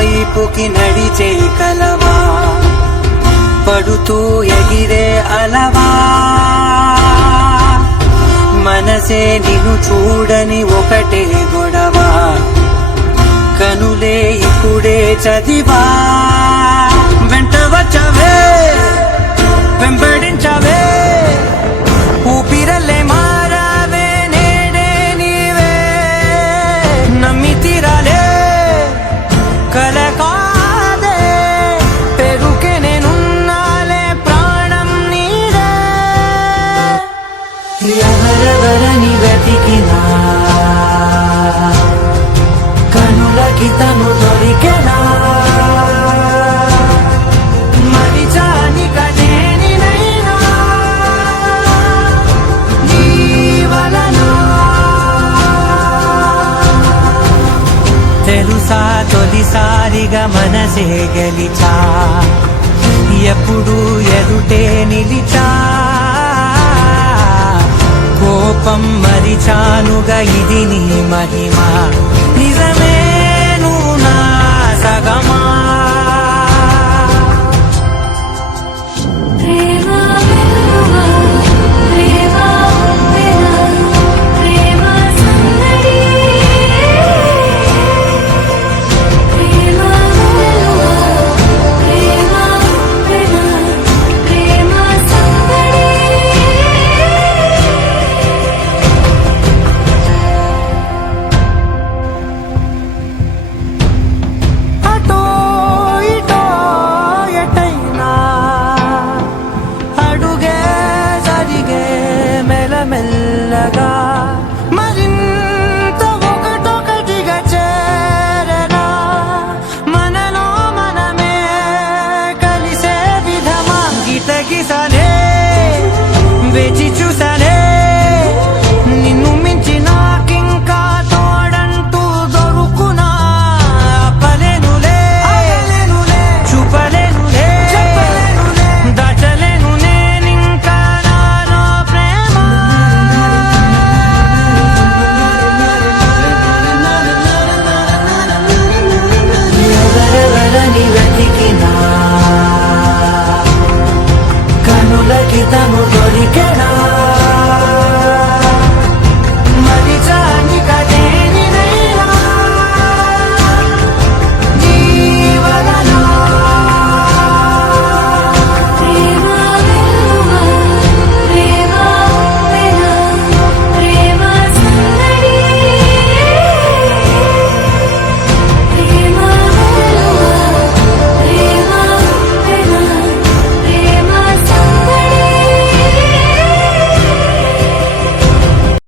వైపుకి నడిచే కలవా, పడుతూ ఎగిరే అలవా, మనసే నిన్ను చూడని ఒకటే గొడవ, కనులే ఇప్పుడే చదివా, వెంట వచ్చవే వెంబడించవే, ఊపిరల్లే మారావే నేడే నీవే, నమ్మి తీరాలే కల కాదే, పెరుకే నేనున్నాలే ప్రాణం నీడే, ఎవరెవరని వెతికినా కనులకి తను దొరికెనా, మరిచాని కదేనినైనా నీ వలన. తెలుసా తొలిసారిగా మనసే గెలిచా, ఎప్పుడు ఎదుటే నిలిచా, కోపం మరిచానుగా ఇది నీ మహిమ.